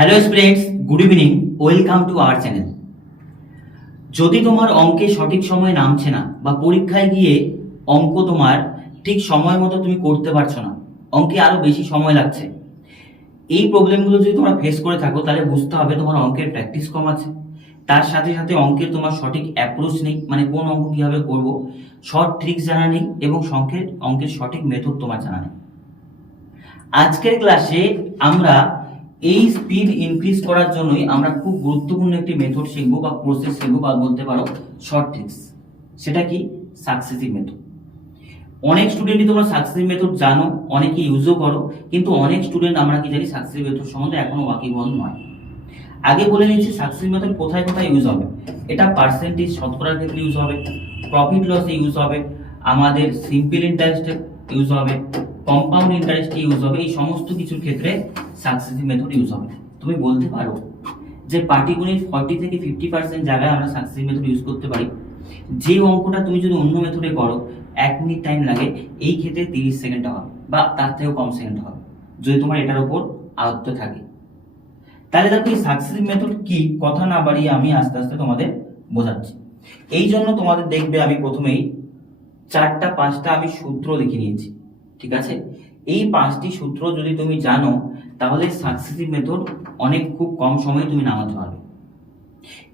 Hello students good evening welcome to our channel যদি তোমার অঙ্কে সঠিক সময়ে নামছে না বা পরীক্ষায় গিয়ে অঙ্ক তোমার ঠিক সময় মতো তুমি করতে পারছ না, অঙ্কে আরও বেশি সময় লাগছে, এই প্রবলেমগুলো যদি তোমরা ফেস করে থাকো, তাহলে বুঝতে হবে তোমার অঙ্কের প্র্যাকটিস কম আছে। তার সাথে সাথে অঙ্কের তোমার সঠিক অ্যাপ্রোচ নেই মানে কোন অঙ্ক কীভাবে করব শর্ট ট্রিক্স জানা নেই এবং সংখ্যের, অঙ্কের সঠিক মেথড তোমার জানা নেই। আজকের ক্লাসে আমরা এই স্পিড ইনক্রিজ করার জন্যই আমরা খুব গুরুত্বপূর্ণ একটি মেথড শিখব বা প্রসেস শিখব বা বলতে পারো শর্ট ট্রিক্স সেটা কি? সাকসেসিভ মেথড অনেক স্টুডেন্টই তোমরা সাকসেসিভ মেথড জানো, অনেকে ইউজও করো, কিন্তু অনেক স্টুডেন্ট আমরা কি জানি সাকসেসিভ মেথড সম্বন্ধে এখনও ওয়াকিবহল নয়। আগে বলে নিচ্ছি সাকসেসিভ মেথড কোথায় কোথায় ইউজ হবে? এটা পার্সেন্টেজ শতকরার ক্ষেত্রে ইউজ হবে প্রফিট লসে ইউজ হবে, আমাদের সিম্পল ইন্টারেস্টে ইউজ হবে কম্পাউন্ড ইন্টারেস্ট ইউজ হবে, এই সমস্ত কিছুর ক্ষেত্রে সাকসেসিভ মেথড ইউজ হবে। তুমি বলতে পারো যে পাটিগণিত ফর্টি থেকে ফিফটি পার্সেন্ট জায়গায় আমরা সাকসেসিভ মেথড ইউজ করতে পারি। যে অঙ্কটা তুমি যদি অন্য মেথডে করো, এক মিনিট টাইম লাগে, এই ক্ষেত্রে তিরিশ সেকেন্ড হবে বা তার থেকেও কম সেকেন্ড হবে, যদি তোমার এটার উপর আয়ত্ত থাকে। তাহলে দেখো, এই সাকসেসিভ মেথড কি? কথা না বাড়িয়ে আমি আস্তে আস্তে তোমাদের বোঝাচ্ছি। এই জন্য তোমাদের দেখবে আমি প্রথমেই চারটা, পাঁচটা আমি সূত্র লিখে নিয়েছি। ঠিক আছে? এই পাঁচটি সূত্র যদি তুমি জানো, তাহলে সাকসেসিভ মেথড অনেক খুব কম সময়ে তুমি নামাতে পারবে।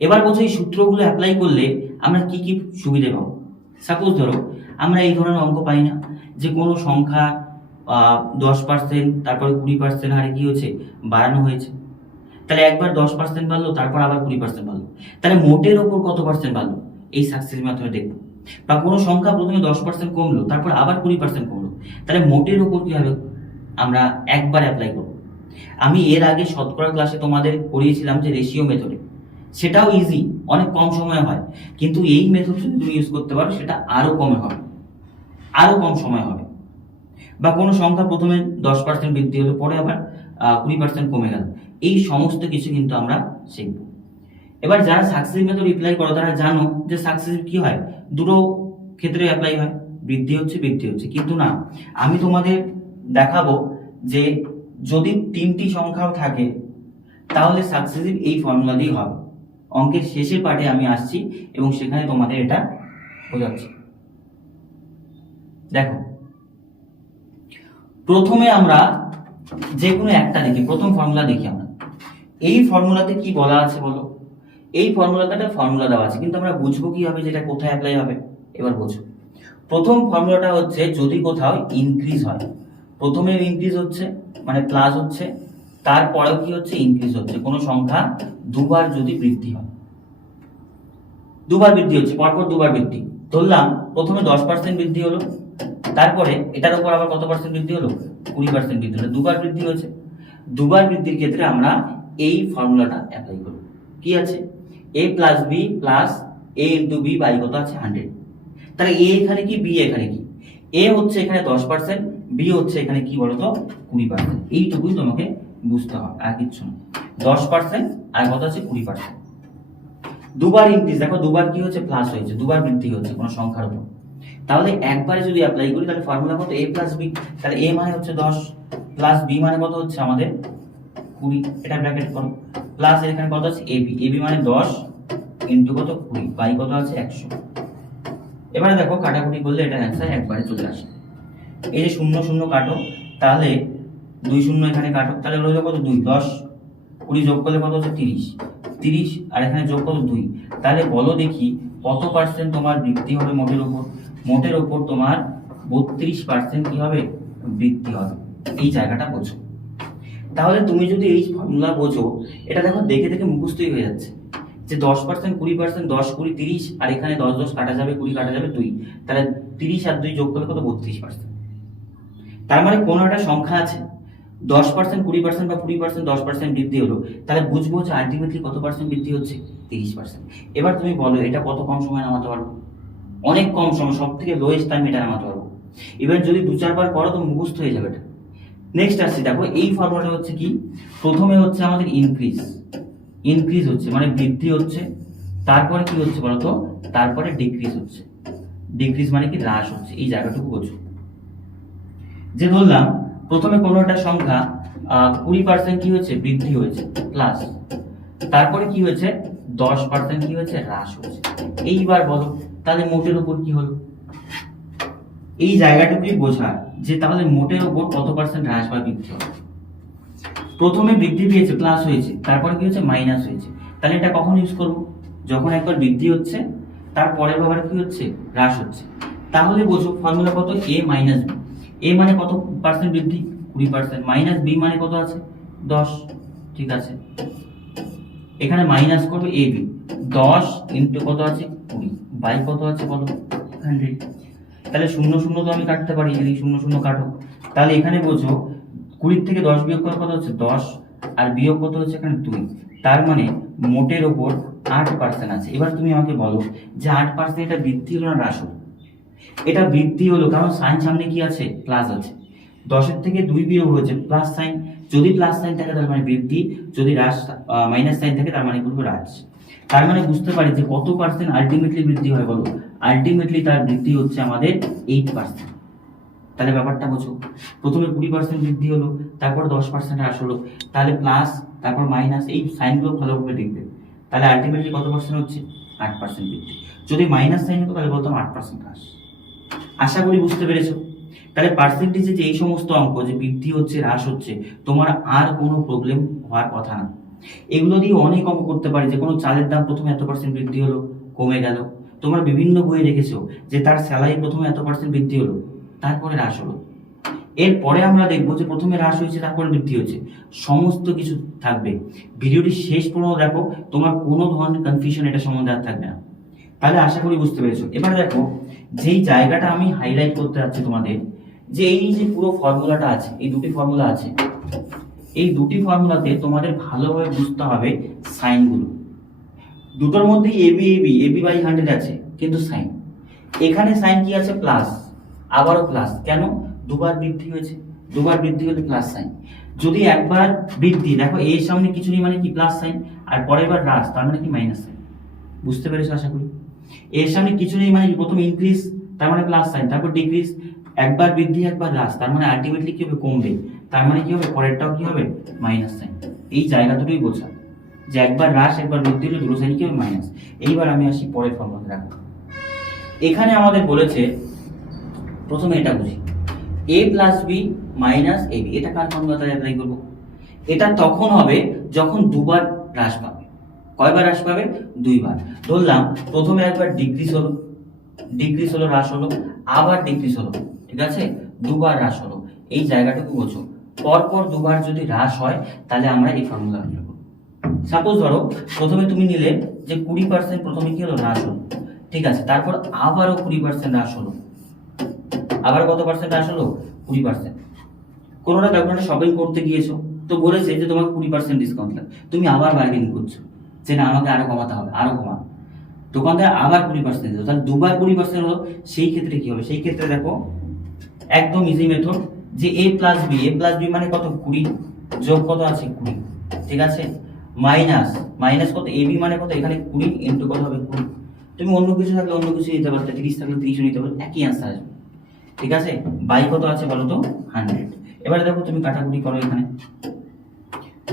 এবার বলছো এই সূত্রগুলো অ্যাপ্লাই করলে আমরা কি কি সুবিধে পাবো? সাপোজ ধরো, আমরা এই ধরনের অঙ্ক পাই না, যে কোনো সংখ্যা দশ পার্সেন্ট তারপরে কুড়ি পার্সেন্ট হারে কি হয়েছে? বাড়ানো হয়েছে। তাহলে একবার দশ পার্সেন্ট বাড়লো, তারপর আবার কুড়ি পার্সেন্ট বাড়লো। তাহলে মোটের ওপর কত পার্সেন্ট বাড়লো? এই সাকসেস মাধ্যমে দেখব। বা কোনো সংখ্যা প্রথমে দশ পার্সেন্ট কমলো, তারপর আবার কুড়ি পার্সেন্ট কমলো, তাহলে মোটের ওপর কি হবে? আমরা একবার অ্যাপ্লাই করব। আমি এর আগে শতকরা ক্লাসে তোমাদের পড়িয়েছিলাম যে রেশিও মেথডে সেটাও ইজি অনেক কম সময়ে হয়। কিন্তু এই মেথড যদি তুমি ইউজ করতে পারো, সেটা আরও কমে হবে। আরও কম সময় হবে। বা কোনো সংখ্যা প্রথমে দশ পার্সেন্ট বৃদ্ধি হলো, পরে আবার কুড়ি পার্সেন্ট কমে গেল। এই সমস্ত কিছু কিন্তু আমরা শিখব। এবার যারা সাকসেস মেথড অ্যাপ্লাই করো, তারা জানো যে সাকসেসিভ কি হয়? দুটো ক্ষেত্রে অ্যাপ্লাই হয়। বৃদ্ধি হচ্ছে বৃদ্ধি হচ্ছে। কিন্তু না, আমি তোমাদের দেখাবো যে যদি তিনটি সংখ্যাও থাকে, তাহলে সাকসেসিভ এই ফর্মুলা দিয়েই হবে। অঙ্কের শেষের পার্টে আমি আসছি এবং সেখানে তোমাদের এটা বোঝাচ্ছি। দেখো, প্রথমে আমরা যে কোনো একটা দেখি, প্রথম ফর্মুলা দেখি আমরা। এই ফর্মুলাতে কি বলা আছে বলো? এই ফর্মুলাতে ফর্মুলা দেওয়া আছে, কিন্তু আমরা বুঝব কি হবে যেটা কোথায় অ্যাপ্লাই হবে? এবার বুঝো। প্রথম ফর্মুলাটা হচ্ছে যদি কোথাও ইনক্রিজ হয়। প্রথমে ইনক্রিজ হচ্ছে মানে প্লাস হচ্ছে, তারপরেও কি হচ্ছে? ইনক্রিজ হচ্ছে। কোনো সংখ্যা দুবার যদি বৃদ্ধি হয়। দুবার বৃদ্ধি হচ্ছে, পরপর দুবার বৃদ্ধি। ধরলাম, প্রথমে দশ পার্সেন্ট বৃদ্ধি হলো, তারপরে এটার উপর আবার কত পার্সেন্ট বৃদ্ধি হলো? কুড়ি পার্সেন্ট বৃদ্ধি হলো। দুবার বৃদ্ধি হয়েছে দুবার বৃদ্ধির ক্ষেত্রে আমরা এই ফর্মুলাটা অ্যাপ্লাই করব। কি আছে? A plus B plus A into B by কত আছে? হান্ড্রেড তাহলে এ এখানে কি? বি এখানে কি? এ হচ্ছে এখানে দশ পার্সেন্ট বি হচ্ছে এখানে কি বলতো? কুড়ি পার্সেন্ট এইটুকুই তোমাকে বুঝতে হবে, আর কিচ্ছু না। দশ পার্সেন্ট আর কত আছে? কুড়ি পার্সেন্ট দুবার ইনক্রিজ দেখো দুবার কি হচ্ছে? প্লাস হয়েছে, দুবার বৃদ্ধি হচ্ছে কোনো সংখ্যার উপর। তাহলে একবারে যদি অ্যাপ্লাই করি, তাহলে ফর্মুলা কত? এ প্লাস বি তাহলে এ মানে হচ্ছে দশ প্লাস বি মানে কত হচ্ছে আমাদের? কুড়ি, এটা ব্র্যাকেট করো। প্লাস এখানে কত আছে? এবি এবি মানে দশ ইন্টু কত? কুড়ি। বাই কত আছে? একশো। এবারে দেখো, কাটাকুটি করলে এটা অ্যান্সার একবারে চলে আসে। এই যে শূন্য শূন্য কাটো, তাহলে দুই শূন্য এখানে কাটো, তাহলে রইল কত? দুই, দশ। কুড়ি যোগ করলে কত হচ্ছে? তিরিশ। তিরিশ আর এখানে যোগ কত দুই। তাহলে বলো দেখি, কত পার্সেন্ট তোমার বৃদ্ধি হবে মোটের ওপর? মোটের ওপর তোমার বত্রিশ পার্সেন্ট কি হবে? বৃদ্ধি হবে। এই জায়গাটা বোঝো। তাহলে তুমি যদি এই ফর্মুলা বোঝো, এটা দেখো দেখে দেখে মুখস্থই হয়ে যাচ্ছে। যে দশ পার্সেন্ট কুড়ি পার্সেন্ট দশ কুড়ি তিরিশ, আর এখানে দশ দশ কাটা যাবে, কুড়ি কাটা যাবে, দুই। তাহলে তিরিশ আর দুই যোগ করলে কত? বত্রিশ পার্সেন্ট তার মানে কোনো একটা সংখ্যা আছে। দশ পার্সেন্ট কুড়ি পার্সেন্ট বা কুড়ি পার্সেন্ট দশ পার্সেন্ট বৃদ্ধি হলো। তাহলে বুঝব যে আলটিমেটলি কত পার্সেন্ট বৃদ্ধি হচ্ছে? তিরিশ পার্সেন্ট এবার তুমি বলো, এটা কত কম সময় নামাতে পারব? অনেক কম সময় সব থেকে লোয়েস্ট টাইম এটা নামাতে পারব। এবার যদি দু চারবার করো, তো মুখস্থ হয়ে যাবে এটা। নেক্সট আসছি, দেখো, এই ফর্মুলাটা হচ্ছে কি? প্রথমে হচ্ছে আমাদের ইনক্রিজ ইনক্রিজ হচ্ছে মানে বৃদ্ধি হচ্ছে। তারপরে কি হচ্ছে বলতো তারপরে ডিক্রিজ হচ্ছে। ডিক্রিজ মানে কি? হ্রাস হচ্ছে। এই জায়গাটুকু বোঝো। যে ধরলাম, প্রথমে কোনো একটা সংখ্যা কুড়ি পার্সেন্ট কি হয়েছে? বৃদ্ধি হয়েছে প্লাস তারপরে কি হয়েছে? দশ পার্সেন্ট কি হয়েছে? হ্রাস হয়েছে। এইবার বলো, তাহলে মোটের উপর কি হলো? এই জায়গাটুকুই বোঝার যে তাহলে মোটের উপর কত পার্সেন্ট হ্রাস বা বৃদ্ধি হবে। প্রথমে বৃদ্ধি পেয়েছে প্লাস হয়েছে, তারপরে কি হচ্ছে মাইনাস হয়েছে। তাহলে এটা কখন ইউজ করব? যখন একবার বৃদ্ধি হচ্ছে তারপরে আবার কি হচ্ছে? হ্রাস হচ্ছে। তাহলে বোঝো ফর্মুলা কত? এ মাইনাস বি এ মানে কত পার্সেন্ট বৃদ্ধি? কুড়ি পার্সেন্ট মাইনাস বি মানে কত আছে? দশ। ঠিক আছে। এখানে মাইনাস করবে এ বি দশ ইন্টু কত আছে? কুড়ি। বাই কত আছে বলো? হান্ড্রেড তাহলে শূন্য শূন্য তো আমি কাটতে পারি, যদি শূন্য শূন্য কাটো। তাহলে এখানে বোঝো, কুড়ির থেকে দশ বিয়োগ করার কথা হচ্ছে দশ, আর বিয়োগ কত হচ্ছে এখানে দুই। তার মানে মোটের ওপর আট পার্সেন্ট আছে। এবার তুমি আমাকে বলো যে আট পার্সেন্ট এটা বৃদ্ধি হলো না হ্রাস এটা বৃদ্ধি হলো কারণ সাইন সামনে কি আছে? প্লাস আছে। দশের থেকে দুই বিয়োগ হয়েছে, প্লাস সাইন। যদি প্লাস সাইন থাকে তার মানে বৃদ্ধি, যদি হ্রাস মাইনাস সাইন থাকে তার মানে করব হ্রাস। তার মানে বুঝতে পারি যে কত পার্সেন্ট আলটিমেটলি বৃদ্ধি হয় বলো? আলটিমেটলি তার বৃদ্ধি হচ্ছে আমাদের এইট পার্সেন্ট তাহলে ব্যাপারটা বোঝো। প্রথমে কুড়ি পার্সেন্ট বৃদ্ধি হলো, তারপর দশ পার্সেন্ট হ্রাস হলো। তাহলে প্লাস তারপর মাইনাস এই সাইনগুলো ভালোভাবে দেখবে। তাহলে আলটিমেটলি কত পার্সেন্ট হচ্ছে? আট পার্সেন্ট বৃদ্ধি। যদি মাইনাস সাইন হতো তাহলে বলতাম আট পার্সেন্ট হ্রাস। আশা করি বুঝতে পেরেছ? তাহলে পার্সেন্টেজে যে এই সমস্ত অঙ্ক, যে বৃদ্ধি হচ্ছে, হ্রাস হচ্ছে, তোমার আর কোনো প্রবলেম হওয়ার কথা না। এগুলো দিয়ে অনেক অঙ্ক করতে পারি। যে কোনো চালের দাম প্রথমে এত পার্সেন্ট বৃদ্ধি হলো, কমে গেল। তোমরা বিভিন্ন বইয়ে রেখেছো যে তার স্যালারি প্রথমে এত পার্সেন্ট বৃদ্ধি হলো, তারপরে হ্রাস হলো। এরপরে আমরা দেখব যে প্রথমে হ্রাস হয়েছে, তারপরে বৃদ্ধি হয়েছে। সমস্ত কিছু থাকবে। ভিডিওটি শেষ পর্যন্ত দেখো, তোমার কোনো ধরনের কনফিউশন এটা সম্বন্ধে আর থাকবে না। তাহলে আশা করি বুঝতে পেরেছ। এবার দেখো, যেই জায়গাটা আমি হাইলাইট করতে যাচ্ছি তোমাদের, যে এই যে পুরো ফর্মুলাটা আছে, এই দুটি ফর্মুলা আছে, এই দুটি ফর্মুলাতে তোমাদের ভালোভাবে বুঝতে হবে সাইনগুলো। দুটোর মধ্যে AB AB AB by hundred আছে, কিন্তু সাইন এখানে সাইন কি আছে? প্লাস আবারও প্লাস কেন? দুবার বৃদ্ধি হয়েছে। দুবার বৃদ্ধি হলে প্লাস সাইন যদি একবার বৃদ্ধি, দেখো এর সামনে কিছু নেই মানে কি? প্লাস সাইন আর পরের বার হ্রাস, তার মানে কি? মাইনাস সাইন বুঝতে পেরেছ আশা করি? এর সামনে কিছু নেই মানে? প্রথমে ইনক্রিজ তার মানে প্লাস সাইন তারপর ডিক্রিজ একবার বৃদ্ধি, একবার হ্রাস। তার মানে আলটিমেটলি কি হবে? কমবে। তার মানে কি হবে? পরেরটাও কি হবে? মাইনাস সাইন এই জায়গা দুটোই বোঝা। যে একবার হ্রাস, একবার বৃদ্ধি হলে দুটো সাইন কি মাইনাস এইবার আমি আসি পরের ফর্মুলা রাখব এখানে আমাদের বলেছে, প্রথমে এটা বুঝি। A plus B minus A B এটা কার ফর্মুলাতে অ্যাপ্লাই করব? এটা তখন হবে যখন দুবার হ্রাস পাবে। কয়বার হ্রাস পাবে? দুইবার। ধরলাম, প্রথমে একবার ডিক্রিজ হলো। ডিক্রিজ হলো, হ্রাস হলো। আবার ডিক্রিজ হলো। ঠিক আছে? দুবার হ্রাস হলো। এই জায়গাটুকু বোঝো। পরপর দুবার যদি হ্রাস হয়, তাহলে আমরা এই ফর্মুলা নেব সাপোজ ধরো, প্রথমে তুমি নিলে যে কুড়ি পার্সেন্ট প্রথমে কি হলো? হ্রাস হলো ঠিক আছে, তারপর আবারও কুড়ি পার্সেন্ট হ্রাস হলো আবার কত পার্সেন্ট হ্রাস হলো কুড়ি পার্সেন্ট কোনোটা ব্যাপারটা শপিং করতে গিয়েছো, তো বলেছে যে তোমাকে কুড়ি পার্সেন্ট ডিসকাউন্ট লাগবে। তুমি আবার বার্গেনিং করছ যে না, আমাকে আরও কমাতে হবে, আরও কমা দোকানদার আবার কুড়ি পার্সেন্ট দিল। তাহলে দুবার কুড়ি পার্সেন্ট হলো, সেই ক্ষেত্রে কি হবে? সেই ক্ষেত্রে দেখো, একদম ইজি মেথড যে A plus B A plus B মানে কত? কুড়ি। যোগ কত আছে? কুড়ি। ঠিক আছে? মাইনাস মাইনাস কত? এ বি মানে কত? এখানে কুড়ি ইন্টু কত হবে? কুড়ি। তুমি অন্য কিছু থাকলে অন্য কিছু নিতে পারতে তিরিশ থাকলে তিরিশও নিতে পারো, একই অ্যান্সার আসবে। ঠিক আছে? বাই কত আছে বলো তো? হান্ড্রেড এবারে দেখো তুমি কাটাকুটি করো এখানে।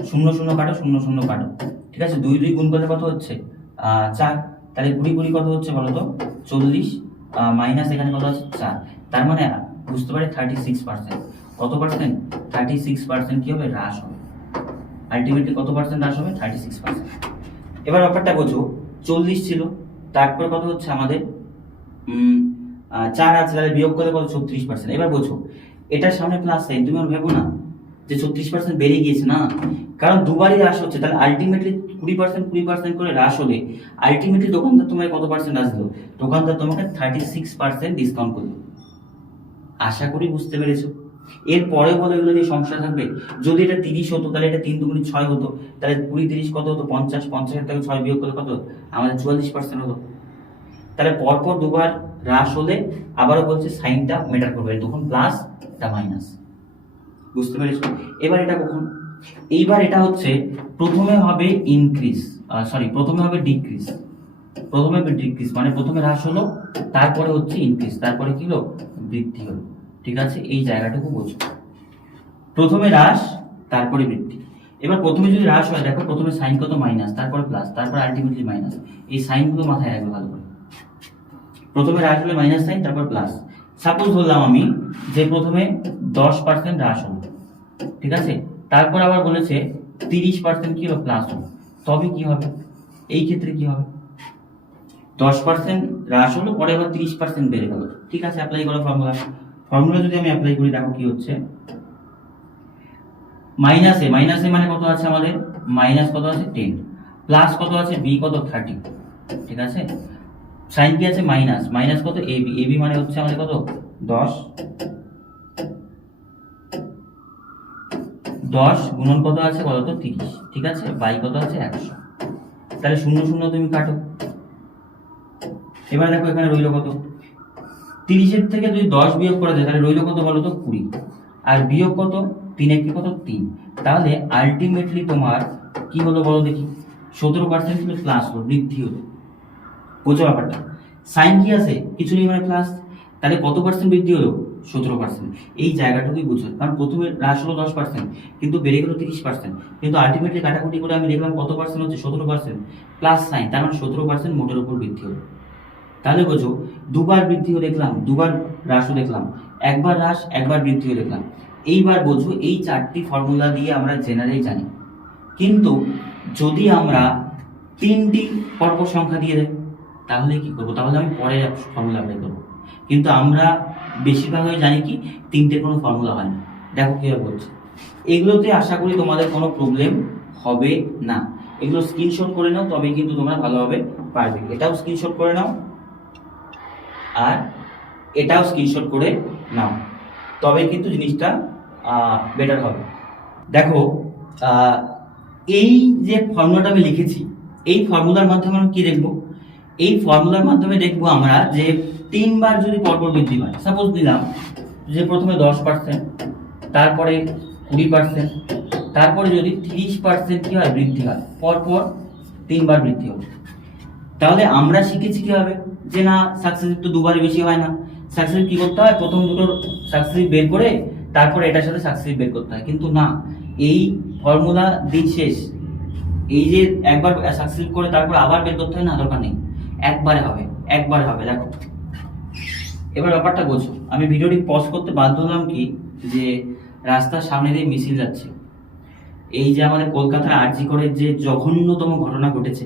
শূন্য শূন্য কাটো, শূন্য শূন্য কাটো। ঠিক আছে? দুই দুই গুণ করলে কত হচ্ছে? চার। তাহলে কুড়ি কুড়ি কত হচ্ছে বলো তো? চল্লিশ। মাইনাস এখানে কত আছে? চার। তার মানে বুঝতে পারি থার্টি সিক্স পার্সেন্ট কত পার্সেন্ট থার্টি সিক্স পার্সেন্ট কি হবে? হ্রাস হবে। আলটিমেটলি কত পার্সেন্ট হ্রাস হবে? থার্টি সিক্স পার্সেন্ট এবার ব্যাপারটা বোঝো, চল্লিশ ছিল, তারপর কত হচ্ছে আমাদের? চার আছে, তাহলে বিয়োগ করলে কত? ছত্রিশ পার্সেন্ট এবার বোঝো, এটার সামনে প্লাস সাইন তুমি আর ভেবো না যে ছত্রিশ পার্সেন্ট বেড়ে গিয়েছে না। কারণ দুবারই হ্রাস হচ্ছে, তাহলে আলটিমেটলি কুড়ি পার্সেন্ট কুড়ি পার্সেন্ট করে হ্রাস হলে আলটিমেটলি দোকানদার তোমাকে কত পার্সেন্ট দিল? দোকানদার তোমাকে থার্টি সিক্স পার্সেন্ট ডিসকাউন্ট করল। আশা করি বুঝতে পেরেছ। এর পরে বলে এগুলো নিয়ে সমস্যা থাকবে? যদি এটা তিরিশ হতো, তাহলে এটা তিন দুগুণি ছয় হতো। তাহলে কুড়ি তিরিশ কত হতো? পঞ্চাশ পঞ্চাশের থেকে ছয় বিয়োগ করলে কত? আমাদের চুয়াল্লিশ পার্সেন্ট হতো তাহলে পরপর দুবার হ্রাস হলে আবারও বলছে সাইনটা মেটার করবে। তখন প্লাস এটা মাইনাস বুঝতে পেরেছ? এবার এটা কখন? এইবার এটা হচ্ছে প্রথমে হবে ইনক্রিজ সরি প্রথমে হবে ডিক্রিজ প্রথমে ডিক্রিজ মানে প্রথমে হ্রাস হলো, তারপরে হচ্ছে ইনক্রিজ তারপরে কি হলো? বৃদ্ধি হলো। ঠিক আছে? এই জায়গাটুকু বোঝো। প্রথমে হ্রাস, তারপরে বৃদ্ধি। এবার প্রথমে যদি হ্রাস হয়, দেখো প্রথমে সাইন কত? মাইনাস, তারপরে প্লাস, তারপর আলটিমেটলি মাইনাস। এই সাইনগুলো মাথায় রাখবে ভালো করে। প্রথমে হ্রাস হলে মাইনাস সাইন, তারপর প্লাস। সাপোজ ধরলাম আমি যে প্রথমে দশ পার্সেন্ট হ্রাস হলো, ঠিক আছে? তারপর আবার বলেছে তিরিশ পার্সেন্ট কি হবে? প্লাস হলো। তবে কি হবে? এই ক্ষেত্রে কি হবে? দশ পার্সেন্ট হ্রাস হলো, পরে আবার তিরিশ পার্সেন্ট বেড়ে গেল। ঠিক আছে? অ্যাপ্লাই করো ফর্মুলা ফর্মুলা যদি আমি অ্যাপ্লাই করি, দেখো কি হচ্ছে? মাইনাসে মাইনাসে মানে কত আছে আমাদের? মাইনাস কত আছে? টেন প্লাস কত আছে? বি কত? থার্টি ঠিক আছে? সাইন কি আছে? মাইনাস মাইনাস কত? এ বি এ বি মানে হচ্ছে আমাদের কত? দশ। দশ গুণন কত আছে? কত তো তিরিশ। ঠিক আছে? বাই কত আছে? একশো। তাহলে শূন্য শূন্য তুমি কাটো। এবার দেখো এখানে রইল কত? তিরিশের থেকে যদি দশ বিয়োগ করা যায়, তাহলে রইল কত বলো তো কুড়ি। আর বিয়োগ কত? তিন একটি কত? তিন। তাহলে আলটিমেটলি তোমার কি হলো বলো দেখি? সতেরো পার্সেন্ট কিন্তু প্লাস হলো বৃদ্ধি হলো। বোঝো ব্যাপারটা। সাইন কি আছে? কিছু নেই মানে প্লাস তাহলে কত পার্সেন্ট বৃদ্ধি হলো? সতেরো পার্সেন্ট এই জায়গাটুকুই বুঝো। কারণ প্রথমে হ্রাস হলো দশ পার্সেন্ট কিন্তু বেড়ে গেলো তিরিশ পার্সেন্ট কিন্তু আলটিমেটলি কাটাকুটি করে আমি দেখলাম কত পার্সেন্ট হচ্ছে? সতেরো পার্সেন্ট প্লাস সাইন তার মানে সতেরো পার্সেন্ট মোটের উপর বৃদ্ধি হলো। তাহলে বোঝো, দুবার বৃদ্ধিও দেখলাম, দুবার হ্রাসও দেখলাম, একবার হ্রাস, একবার বৃদ্ধিও দেখলাম। এইবার বোঝো, এই চারটি ফর্মুলা দিয়ে আমরা জেনারেল জানি। কিন্তু যদি আমরা তিনটি পরপর সংখ্যা দিয়ে দেয় তাহলে কি করব? তাহলে আমি পরে ফর্মুলা বের করব। কিন্তু আমরা বেশিরভাগই জানি কি, তিনটে কোনো ফর্মুলা হয় না। দেখো কীভাবে বলছে। এগুলোতে আশা করি তোমাদের কোনো প্রবলেম হবে না। এগুলো স্ক্রিনশট করে নাও, তবেই কিন্তু তোমরা ভালোভাবে পারবে। এটাও স্ক্রিনশট করে নাও। আর এটাও স্ক্রিনশট করে নাও। তবে কিন্তু জিনিসটা বেটার হবে। দেখো এই যে ফর্মুলাটা আমি লিখেছি, এই ফর্মুলার মাধ্যমে আমরা কী দেখব? এই ফর্মুলার মাধ্যমে দেখব আমরা যে তিনবার যদি পরপর বৃদ্ধি হয় সাপোজ দিলাম যে প্রথমে দশ পার্সেন্ট তারপরে কুড়ি পার্সেন্ট তারপরে যদি তিরিশ পার্সেন্ট কী হয়, বৃদ্ধি হয়, পরপর তিনবার বৃদ্ধি হবে। তাহলে আমরা শিখেছি কি হবে যে না সাকসেসিভ তো দুবারই বেশি হয় না। সাকসেসিভ কি করতে হয়? প্রথম দুটোর সাকসেসিভ বের করে তারপরে এটার সাথে সাকসেসিভ বের করতে হয়। কিন্তু না, এই ফর্মুলা দিন শেষ। এই যে একবার সাকসেসিভ করে তারপর আবার বের করতে হয় না, দরকার নেই। একবারে হবে একবারে হবে, দেখো। এবার ব্যাপারটা বোঝো। আমি ভিডিওটি পজ করতে বাধ্য হলাম কি? যে রাস্তার সামনে দিয়ে মিছিল যাচ্ছে। এই যে আমাদের কলকাতার আরজি করে যে জঘন্যতম ঘটনা ঘটেছে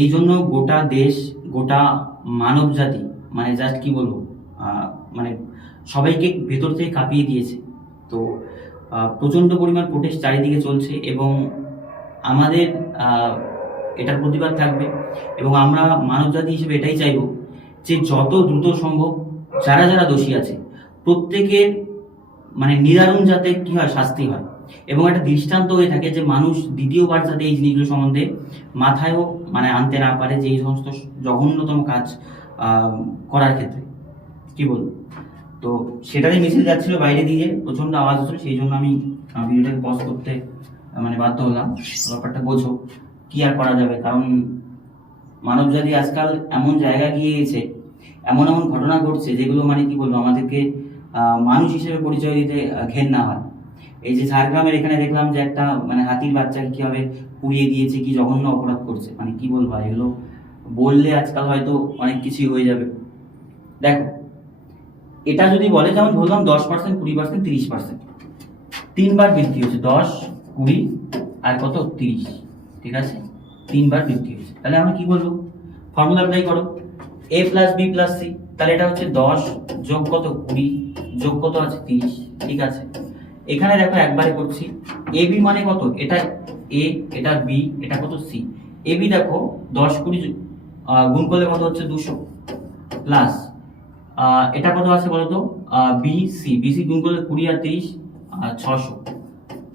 এই জন্য গোটা দেশ, গোটা মানব জাতি মানে জাস্ট কি বলব মানে সবাইকে ভেতর থেকে কাঁপিয়ে দিয়েছে। তো প্রচণ্ড পরিমাণ প্রোটেস্ট চারিদিকে চলছে এবং আমাদের এটার প্রতিবাদ থাকবে এবং আমরা মানব জাতি হিসেবে এটাই চাইব যে যত দ্রুত সম্ভব যারা যারা দোষী আছে, প্রত্যেকের মানে নিদারুণ যাতে কি হয়, শাস্তি হয়। এবং একটা দৃষ্টান্ত হয়ে থাকে যে মানুষ দ্বিতীয়বার যাতে এই জিনিসগুলো সম্বন্ধে মাথায়ও মানে আনতে না পারে যে এই সমস্ত জঘন্যতম কাজ করার ক্ষেত্রে। কি বলব তো সেটারই মিছিল যাচ্ছিল বাইরে দিয়ে প্রচণ্ড আওয়াজ হচ্ছিল, সেই জন্য আমি ভিডিওটাকে পজ করতে মানে বাধ্য হলাম। ব্যাপারটা বোঝো, কি আর করা যাবে? কারণ মানব জাতি আজকাল এমন জায়গায় গিয়ে গেছে এমন এমন ঘটনা ঘটছে যেগুলো মানে কি বলব, আমাদেরকে মানুষ হিসেবে পরিচয় দিতে ঘেন্না হয়। এই যে ঝাড়গ্রামের এখানে দেখলাম যে একটা মানে হাতির বাচ্চাকে কীভাবে পুড়িয়ে দিয়েছে, কি জঘন্য অপরাধ করছে। মানে কি বলব, এগুলো বললে আজকাল হয়তো অনেক কিছুই হয়ে যাবে। দেখো, এটা যদি বলে, যেমন বললাম দশ পার্সেন্ট কুড়ি পার্সেন্ট তিরিশ পার্সেন্ট তিনবার বৃদ্ধি হচ্ছে দশ, কুড়ি, আর কত? তিরিশ। ঠিক আছে? তিনবার বৃদ্ধি হচ্ছে তাহলে আমরা কি বলব? ফর্মুলা অ্যাপ্লাই করো। A plus B plus C তাহলে এটা হচ্ছে দশ যোগ কত? কুড়ি যোগ কত আছে? তিরিশ। ঠিক আছে? এখানে দেখো একবারে করছি। এ বি মানে কত? এটা এ এটা বি এটা কত সি এ বি দেখো, দশ কুড়ি গুণ করলে কত হচ্ছে দুশো? প্লাস এটা কত আছে বলতো? বি সি বি সি গুণ করলে কুড়ি আর তিরিশ ছশো।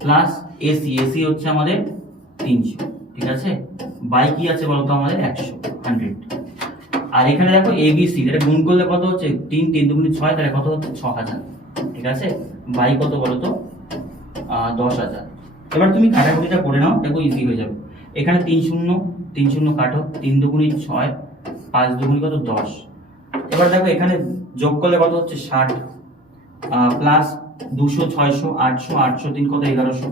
প্লাস এসি এসি হচ্ছে আমাদের তিনশো। ঠিক আছে? বাই কি আছে বলতো আমাদের একশো হান্ড্রেড আর এখানে দেখো এবিসি এটা গুণ করলে কত হচ্ছে? তিন তিন দুগুণি ছয়, তাহলে কত হচ্ছে? ছ হাজার। ঠিক আছে? বাই কত বলো তো? দশ হাজার। এবার তুমি কাটাকুটিটা করে নাও, দেখো ইজি হয়ে যাবে। এখানে তিন শূন্য তিন শূন্য কাটো, তিন দুগুণি ছয়, পাঁচ দুগুণি কত? দশ। এবার দেখো এখানে যোগ করলে কত হচ্ছে? ষাট। প্লাস দুশো, ছয়শো, আটশো আটশো, তিন কত? এগারোশো।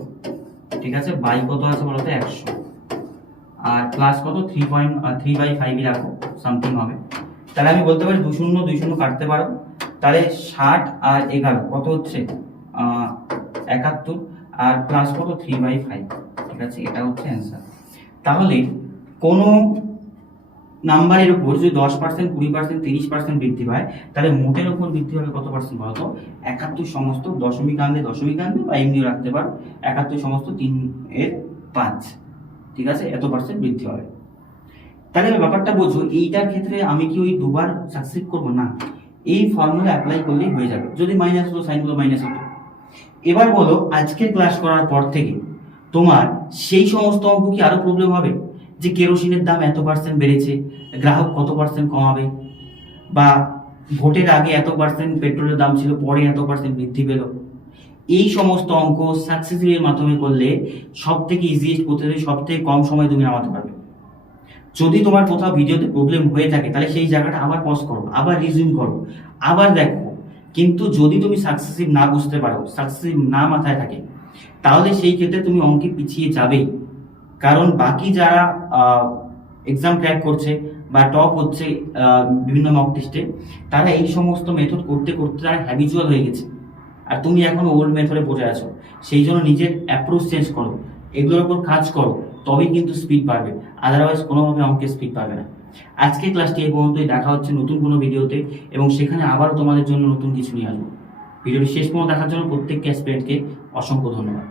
ঠিক আছে? বাই কত আছে বলতো একশো। আর প্লাস কত? থ্রি পয়েন্ট থ্রি বাই ফাইভই রাখো সামথিং হবে। তাহলে আমি বলতে পারি দু শূন্য দুই শূন্য কাটতে পারো। তাহলে ষাট আর এগারো, কত হচ্ছে? একাত্তর। আর প্লাস কত? থ্রি বাই ফাইভ ঠিক আছে, এটা হচ্ছে অ্যান্সার তাহলে কোনো নাম্বারের উপর যদি দশ পার্সেন্ট কুড়ি পার্সেন্ট তিরিশ পার্সেন্ট বৃদ্ধি পায়, তাহলে মোটের উপর বৃদ্ধি হবে কত পার্সেন্ট বলতো একাত্তর সমস্ত দশমিক আনলে দশমিক আনবে বা এমনিও রাখতে পারো। একাত্তর সমস্ত তিন এর পাঁচ। ঠিক আছে? এত পার্সেন্ট বৃদ্ধি হবে। তাহলে ব্যাপারটা বোঝো, এইটার ক্ষেত্রে আমি কি ওই দুবার সাকসিড করব? না। এই ফর্মুলা অ্যাপ্লাই করলেই হয়ে যাবে। যদি মাইনাস হতো সাইন হতো মাইনাস হতো। এবার বলো, আজকের ক্লাস করার পর থেকে তোমার সেই সমস্ত অঙ্ক কি আরও প্রবলেম হবে? যে কেরোসিনের দাম এত পার্সেন্ট বেড়েছে, গ্রাহক কত পার্সেন্ট কমাবে? বা ভোটের আগে এত পার্সেন্ট পেট্রোলের দাম ছিল, পরে এত পার্সেন্ট বৃদ্ধি পেল। এই সমস্ত অঙ্ক সাকসেসিভের মাধ্যমে করলে সব থেকে ইজিয়েস্ট পদ্ধতি সব থেকে কম সময় তুমি নামাতে পারবে। যদি তোমার কোথাও ভিডিওতে প্রবলেম হয়ে থাকে, তাহলে সেই জায়গাটা আবার পজ করো, আবার রিজিউম করো, আবার দেখো। কিন্তু যদি তুমি সাকসেসিভ না বুঝতে পারো সাকসেসিভ না মাথায় থাকে, তাহলে সেই ক্ষেত্রে তুমি অঙ্কে পিছিয়ে যাবেই। কারণ বাকি যারা এক্সাম ক্র্যাক করছে বা টপ হচ্ছে বিভিন্ন মক টেস্টে তারা এই সমস্ত মেথড করতে করতে তারা হ্যাবিচুয়াল হয়ে গেছে। আর তুমি এখন ওল্ড মেথডে বসে আছো। সেই জন্য নিজের অ্যাপ্রোচ চেঞ্জ করো। এগুলোর উপর কাজ করো, তবেই কিন্তু স্পিড বাড়বে। আদারওয়াইজ কোনোভাবে আমাকে স্পিড পাবে না। আজকে ক্লাসটি এই পর্যন্তই। দেখা হচ্ছে নতুন কোনো ভিডিওতে এবং সেখানে আবারও তোমাদের জন্য নতুন কিছু নিয়ে আসব। ভিডিওটি শেষ পর্যন্ত দেখার জন্য প্রত্যেককে অ্যাসপিরেন্টকে অসংখ্য ধন্যবাদ।